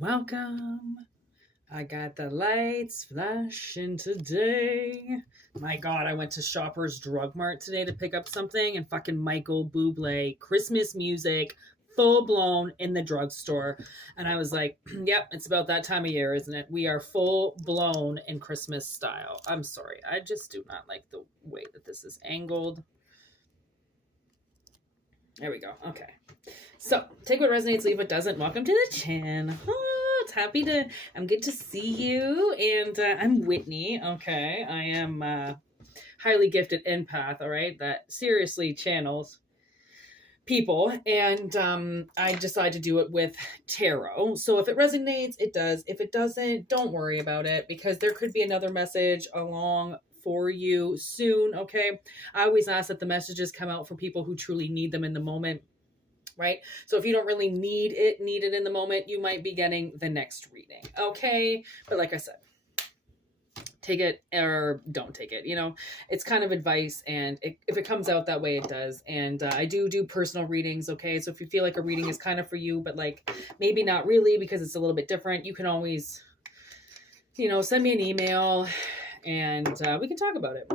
Welcome. I got the lights flashing today. My God, I went to Shoppers Drug Mart today to pick up something, and fucking Michael Bublé, Christmas music, full blown in the drugstore. And I was like, yep, it's about that time of year, isn't it? We are full blown in Christmas style. I'm sorry. I just do not like the way that this is angled. There we go. Okay. So take what resonates, leave what doesn't. Welcome to the channel. Oh, I'm good to see you. And I'm Whitney. Okay. I am highly gifted empath. All right. That seriously channels people. And I decided to do it with tarot. So if it resonates, it does. If it doesn't, don't worry about it, because there could be another message along for you soon. Okay. I always ask that the messages come out for people who truly need them in the moment. Right? So if you don't really need it in the moment, you might be getting the next reading. Okay. But like I said, take it or don't take it. You know, it's kind of advice. And if it comes out that way, it does. And I do personal readings. Okay. So if you feel like a reading is kind of for you, but like maybe not really because it's a little bit different, you can always, send me an email and we can talk about it,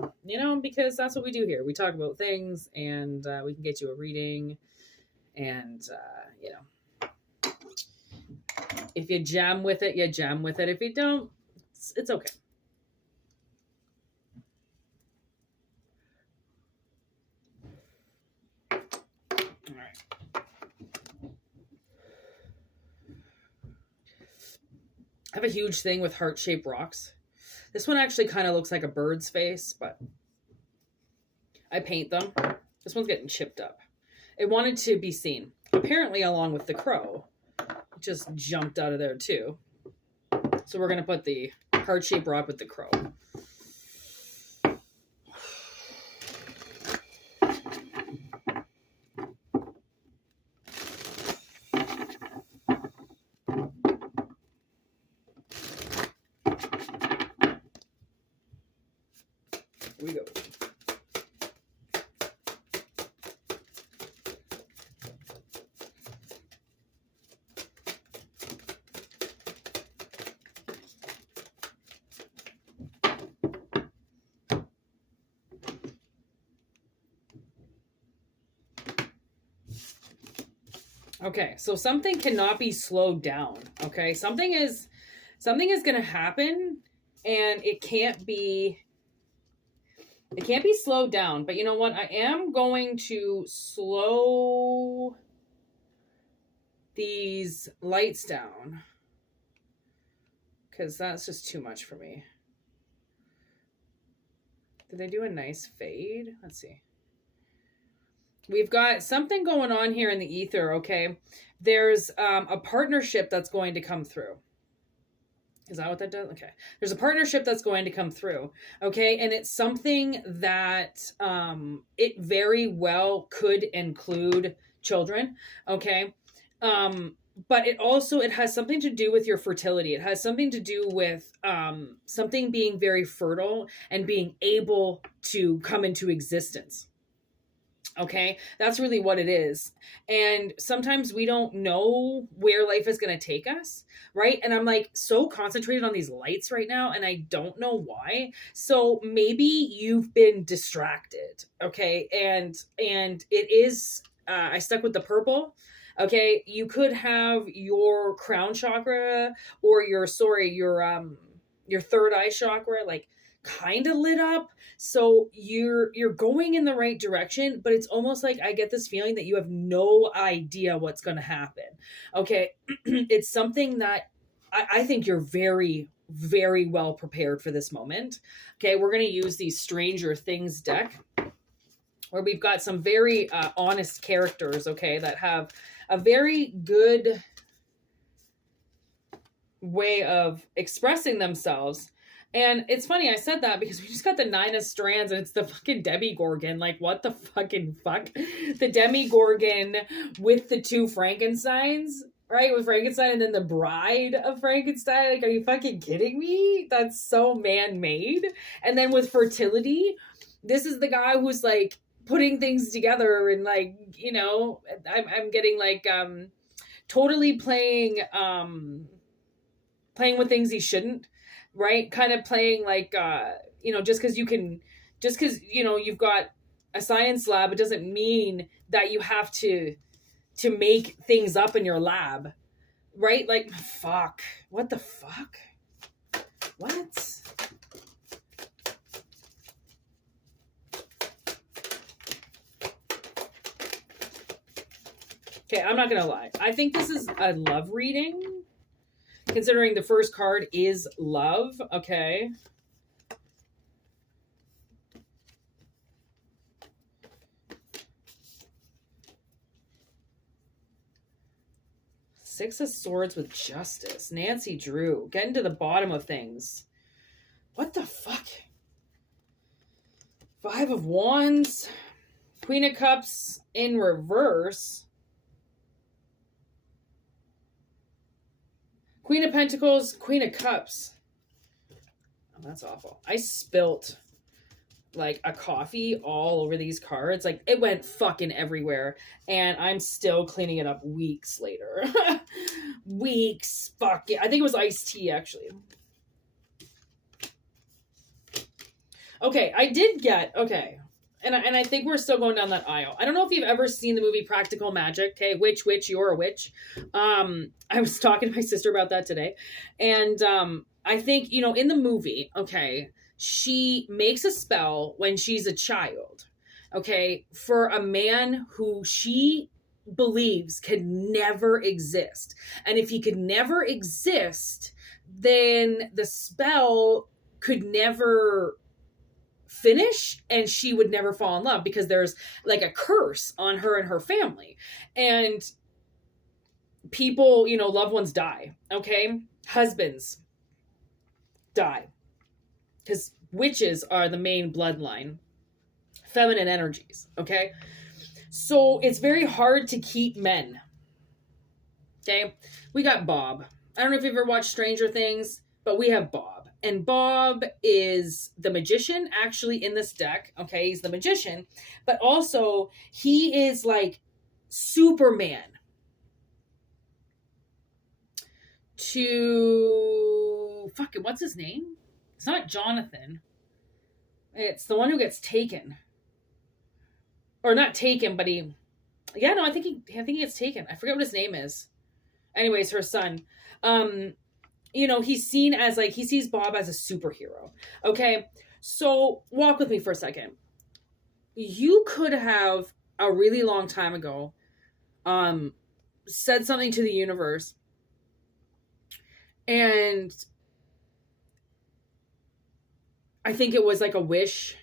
because that's what we do here. We talk about things and we can get you a reading. And, if you jam with it, you jam with it. If you don't, it's okay. All right. I have a huge thing with heart-shaped rocks. This one actually kind of looks like a bird's face, but I paint them. This one's getting chipped up. It wanted to be seen, apparently, along with the crow. It just jumped out of there too. So we're going to put the heart-shaped rock with the crow. Here we go. Okay, so something cannot be slowed down. Okay, something is going to happen, and it can't be slowed down. But you know what? I am going to slow these lights down because that's just too much for me. Did they do a nice fade? Let's see. We've got something going on here in the ether, okay? There's a partnership that's going to come through. Is that what that does? Okay. There's a partnership that's going to come through, okay? And it's something that it very well could include children, okay? But it has something to do with your fertility. It has something to do with something being very fertile and being able to come into existence. Okay, that's really what it is. And sometimes we don't know where life is going to take us, right? And I'm like so concentrated on these lights right now, and I don't know why. So maybe you've been distracted, okay? And it is, I stuck with the purple. Okay, you could have your crown chakra or your third eye chakra, like kind of lit up. So you're going in the right direction, but it's almost like I get this feeling that you have no idea what's going to happen. Okay. It's something that I think you're very, very well prepared for this moment. Okay. We're going to use the Stranger Things deck where we've got some very honest characters. Okay. That have a very good way of expressing themselves. And it's funny I said that because we just got the 9 of Strands and it's the fucking Demigorgon. Like, what the fucking fuck? The Demigorgon with the 2 Frankensteins, right? With Frankenstein and then the bride of Frankenstein. Like, are you fucking kidding me? That's so man-made. And then with fertility, this is the guy who's like putting things together and like, I'm getting like totally playing playing with things he shouldn't, right? Kind of playing like, just because you've got a science lab, it doesn't mean that you have to make things up in your lab, right? Like, fuck. What the fuck? What? Okay, I'm not gonna lie. I think this is a love reading, considering the first card is love. Okay. Six of Swords with Justice. Nancy Drew. Getting to the bottom of things. What the fuck? Five of Wands. Queen of Cups in reverse. Queen of Pentacles. Queen of Cups. Oh, that's awful. I spilt like a coffee all over these cards. Like, it went fucking everywhere, and I'm still cleaning it up weeks later. Weeks. Fuck it. I think it was iced tea, actually. Okay, I did get, okay. And I think we're still going down that aisle. I don't know if you've ever seen the movie Practical Magic. Okay, witch, you're a witch. I was talking to my sister about that today. And I think, in the movie, okay, she makes a spell when she's a child, okay, for a man who she believes can never exist. And if he could never exist, then the spell could never finish and she would never fall in love, because there's like a curse on her and her family. And people, loved ones die, okay? Husbands die. Because witches are the main bloodline, feminine energies, okay? So it's very hard to keep men, okay? We got Bob. I don't know if you've ever watched Stranger Things, but we have Bob. And Bob is the magician, actually, in this deck, okay? He's the magician, but also he is like Superman to, fucking, what's his name? It's not Jonathan. It's the one who gets taken. Or not taken, but I think he gets taken. I forget what his name is. Anyways, her son. He's seen as like, he sees Bob as a superhero. Okay. So walk with me for a second. You could have a really long time ago, said something to the universe, and I think it was like a wish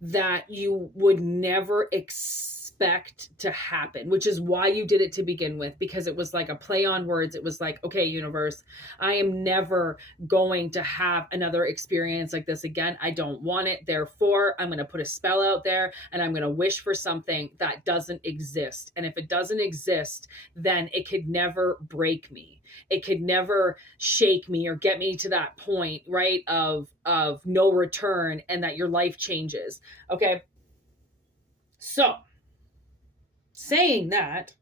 that you would never expect to happen, which is why you did it to begin with, because it was like a play on words. It was like, okay, universe, I am never going to have another experience like this again. I don't want it. Therefore, I'm going to put a spell out there and I'm going to wish for something that doesn't exist. And if it doesn't exist, then it could never break me. It could never shake me or get me to that point, right, of no return, and that your life changes. Okay. So, saying that,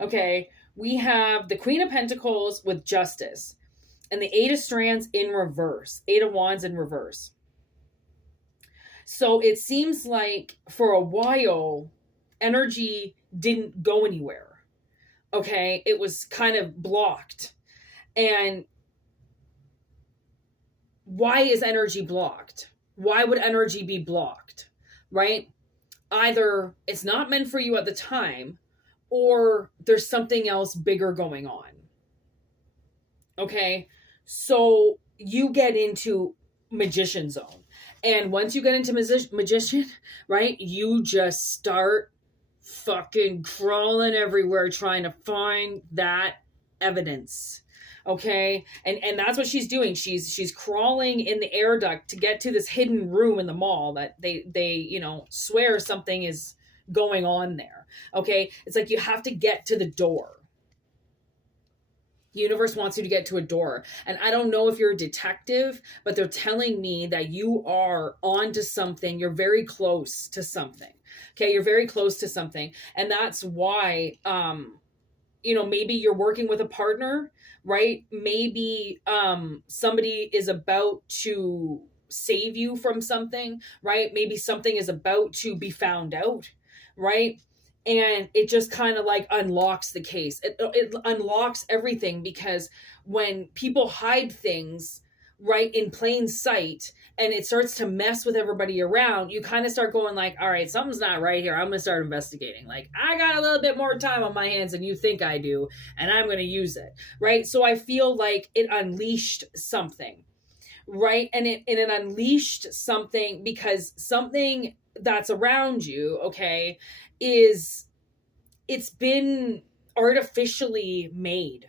okay, we have the Queen of Pentacles with Justice and the Eight of Strands in reverse, Eight of Wands in reverse. So it seems like for a while, energy didn't go anywhere. Okay. It was kind of blocked. And why is energy blocked? Why would energy be blocked? Right? Either it's not meant for you at the time, or there's something else bigger going on. Okay? So you get into magician zone. And once you get into magician, right, you just start fucking crawling everywhere trying to find that evidence. Okay. And that's what she's doing. She's crawling in the air duct to get to this hidden room in the mall that they swear something is going on there. Okay. It's like you have to get to the door. The universe wants you to get to a door. And I don't know if you're a detective, but they're telling me that you are onto something. You're very close to something. Okay. You're very close to something. And that's why, maybe you're working with a partner, right? Maybe somebody is about to save you from something, right? Maybe something is about to be found out, right? And it just kind of like unlocks the case. It unlocks everything, because when people hide things, right, in plain sight, and it starts to mess with everybody around, you kind of start going like, all right, something's not right here. I'm going to start investigating. Like, I got a little bit more time on my hands than you think I do, and I'm going to use it, right? So I feel like it unleashed something, right? And it unleashed something because something that's around you, okay, it's been artificially made.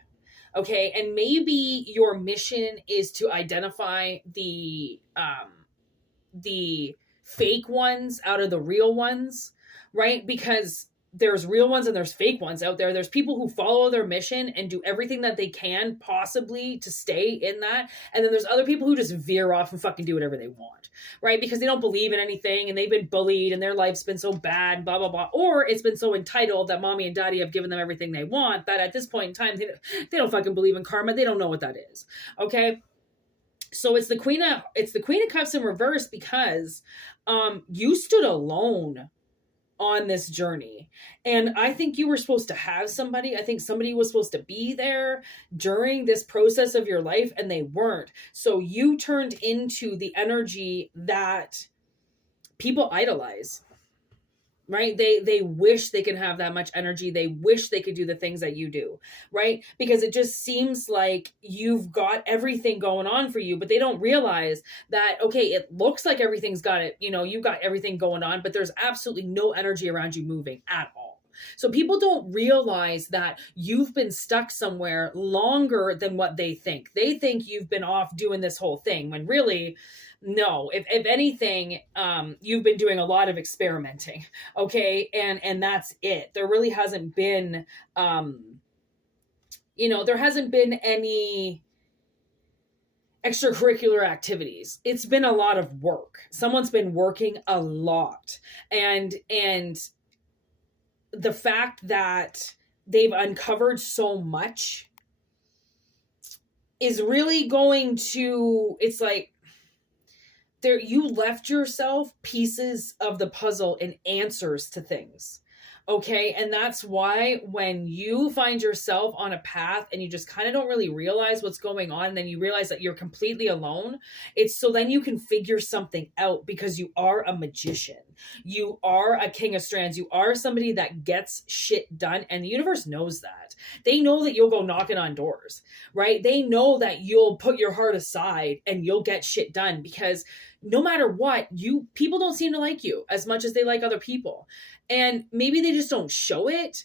Okay, and maybe your mission is to identify the fake ones out of the real ones, right? Because there's real ones and there's fake ones out there. There's people who follow their mission and do everything that they can possibly to stay in that. And then there's other people who just veer off and fucking do whatever they want, right? Because they don't believe in anything and they've been bullied and their life's been so bad, blah, blah, blah. Or it's been so entitled that mommy and daddy have given them everything they want that at this point in time, they don't fucking believe in karma. They don't know what that is. Okay. So it's the Queen of Cups in reverse, because you stood alone on this journey. And I think you were supposed to have somebody. I think somebody was supposed to be there during this process of your life, and they weren't. So you turned into the energy that people idolize. Right? They wish they could have that much energy. They wish they could do the things that you do, right? Because it just seems like you've got everything going on for you, but they don't realize that, okay, it looks like everything's got it, you've got everything going on, but there's absolutely no energy around you moving at all. So people don't realize that you've been stuck somewhere longer than what they think. They think you've been off doing this whole thing, when really, no, if anything, you've been doing a lot of experimenting. Okay. And that's it. There really hasn't been, there hasn't been any extracurricular activities. It's been a lot of work. Someone's been working a lot. And the fact that they've uncovered so much is really going to, it's like, there, you left yourself pieces of the puzzle and answers to things. Okay. And that's why when you find yourself on a path and you just kind of don't really realize what's going on, and then you realize that you're completely alone, it's so then you can figure something out, because you are a magician. You are a king of strands. You are somebody that gets shit done. And the universe knows that. They know that you'll go knocking on doors, right? They know that you'll put your heart aside and you'll get shit done, because no matter what, people don't seem to like you as much as they like other people. And maybe they just don't show it,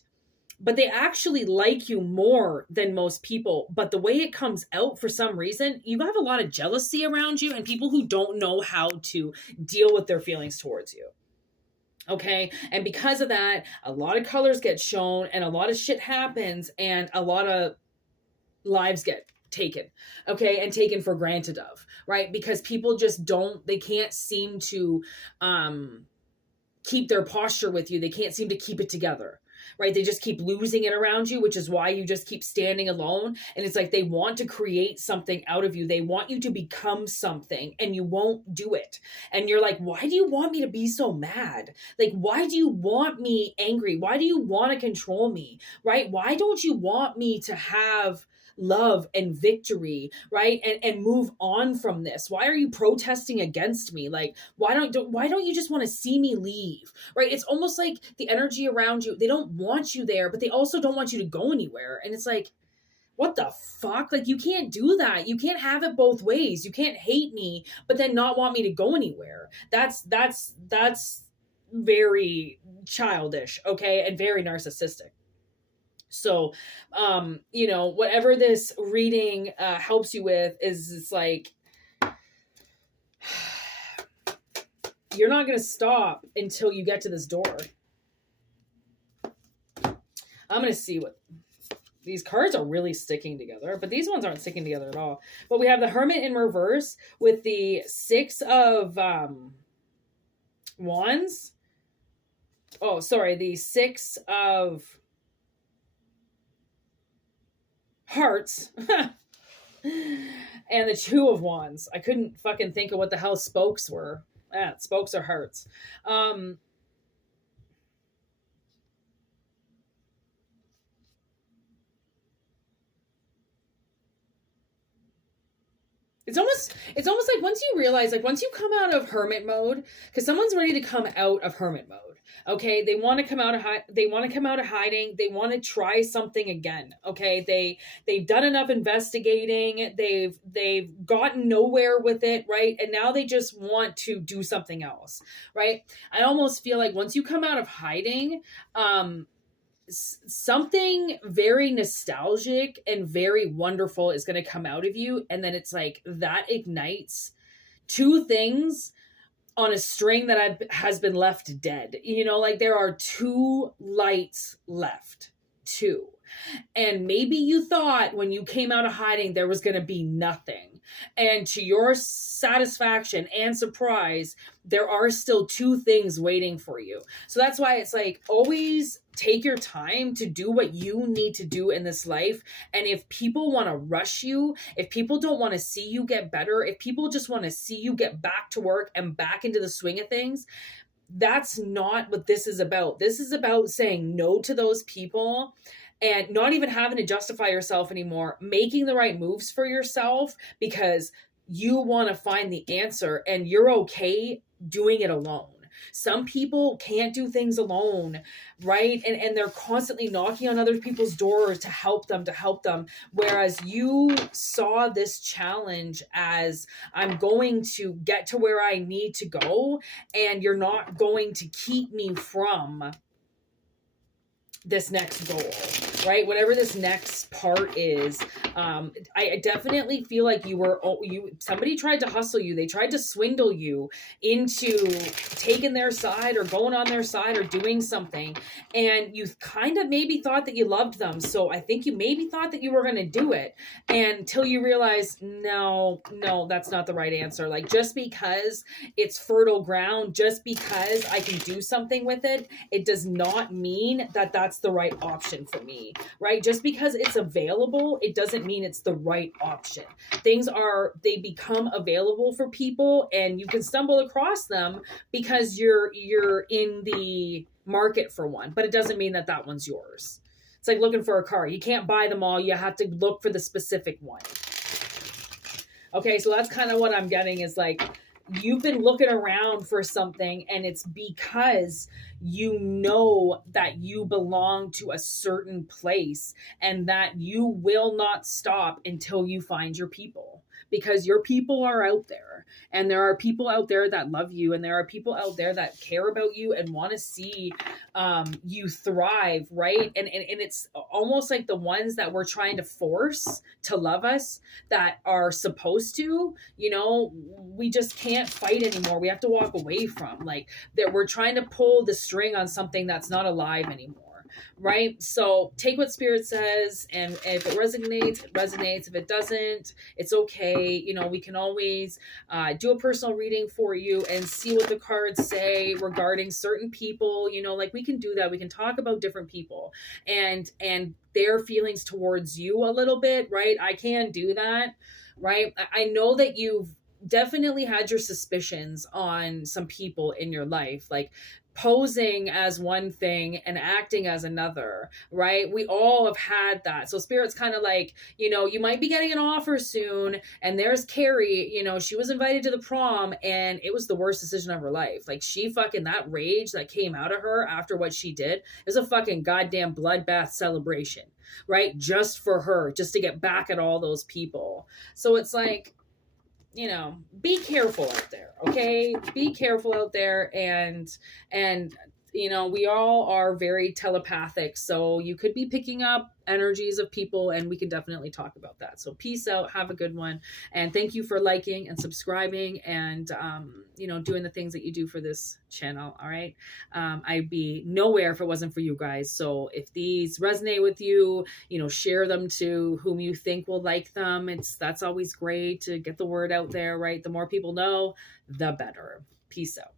but they actually like you more than most people. But the way it comes out, for some reason, you have a lot of jealousy around you and people who don't know how to deal with their feelings towards you. Okay. And because of that, a lot of colors get shown and a lot of shit happens and a lot of lives get taken, okay, and taken for granted of, right? Because people just they can't seem to keep their posture with you. They can't seem to keep it together, right? They just keep losing it around you, which is why you just keep standing alone. And it's like they want to create something out of you. They want you to become something, and you won't do it. And you're like, why do you want me to be so mad? Like, why do you want me angry? Why do you want to control me, right? Why don't you want me to have love and victory, right? And move on from this? Why are you protesting against me? Like, why don't you just want to see me leave, right? It's almost like the energy around you, they don't want you there, but they also don't want you to go anywhere. And it's like, what the fuck? Like, you can't do that. You can't have it both ways. You can't hate me, but then not want me to go anywhere. That's very childish, okay? And very narcissistic. So, whatever this reading helps you with is, it's like, you're not going to stop until you get to this door. I'm going to see what these cards are really sticking together, but these ones aren't sticking together at all. But we have the Hermit in reverse with the Six of Wands. Oh, sorry. The Six of Hearts. And the Two of Wands. I couldn't fucking think of what the hell spokes were. Spokes are hearts. It's almost like once you realize, like once you come out of hermit mode, because someone's ready to come out of hermit mode. Okay, they want to come out of they want to come out of hiding. They want to try something again. Okay, they've done enough investigating. They've gotten nowhere with it, right? And now they just want to do something else, right? I almost feel like once you come out of hiding, something very nostalgic and very wonderful is going to come out of you, and then it's like that ignites two things on a string that has been left dead. You know, like there are two lights left. Two. And maybe you thought when you came out of hiding there was going to be nothing. And to your satisfaction and surprise, there are still two things waiting for you. So that's why it's like always take your time to do what you need to do in this life. And if people want to rush you, if people don't want to see you get better, if people just want to see you get back to work and back into the swing of things, that's not what this is about. This is about saying no to those people and not even having to justify yourself anymore, making the right moves for yourself because you want to find the answer and you're okay doing it alone. Some people can't do things alone, right? And they're constantly knocking on other people's doors to help them. Whereas you saw this challenge as I'm going to get to where I need to go, and you're not going to keep me from this next goal, right? Whatever this next part is, I definitely feel like somebody tried to hustle you. They tried to swindle you into taking their side or going on their side or doing something. And you kind of maybe thought that you loved them. So I think you maybe thought that you were going to do it until you realize, no, that's not the right answer. Like just because it's fertile ground, just because I can do something with it, it does not mean that that's the right option for me, right? Just because it's available, it doesn't mean it's the right option. They become available for people and you can stumble across them because you're in the market for one, but it doesn't mean that one's yours. It's like looking for a car. You can't buy them all. You have to look for the specific one. Okay, so that's kind of what I'm getting is like, you've been looking around for something and it's because you know that you belong to a certain place and that you will not stop until you find your people, because your people are out there and there are people out there that love you and there are people out there that care about you and want to see you thrive, right? And it's almost like the ones that we're trying to force to love us that are supposed to, you know, we just can't fight anymore. We have to walk away from, like, that we're trying to pull the string on something that's not alive anymore. Right? So take what Spirit says, and if it resonates, it resonates. If it doesn't, it's okay. You know, we can always do a personal reading for you and see what the cards say regarding certain people. You know, like we can do that. We can talk about different people and their feelings towards you a little bit, right? I can do that, right? I know that you've definitely had your suspicions on some people in your life, like posing as one thing and acting as another, right? We all have had that. So Spirit's kind of like, you know, you might be getting an offer soon, and there's Carrie, you know, she was invited to the prom and it was the worst decision of her life. Like she fucking, that rage that came out of her after what she did is a fucking goddamn bloodbath celebration, right? Just for her, just to get back at all those people. So it's like, you know, be careful out there, okay? Be careful out there, and you know, we all are very telepathic, so you could be picking up energies of people, and we can definitely talk about that. So peace out, have a good one, and thank you for liking and subscribing and you know, doing the things that you do for this channel. All right, I'd be nowhere if it wasn't for you guys. So if these resonate with you, you know, share them to whom you think will like them. That's always great to get the word out there, right? The more people know, the better. Peace out.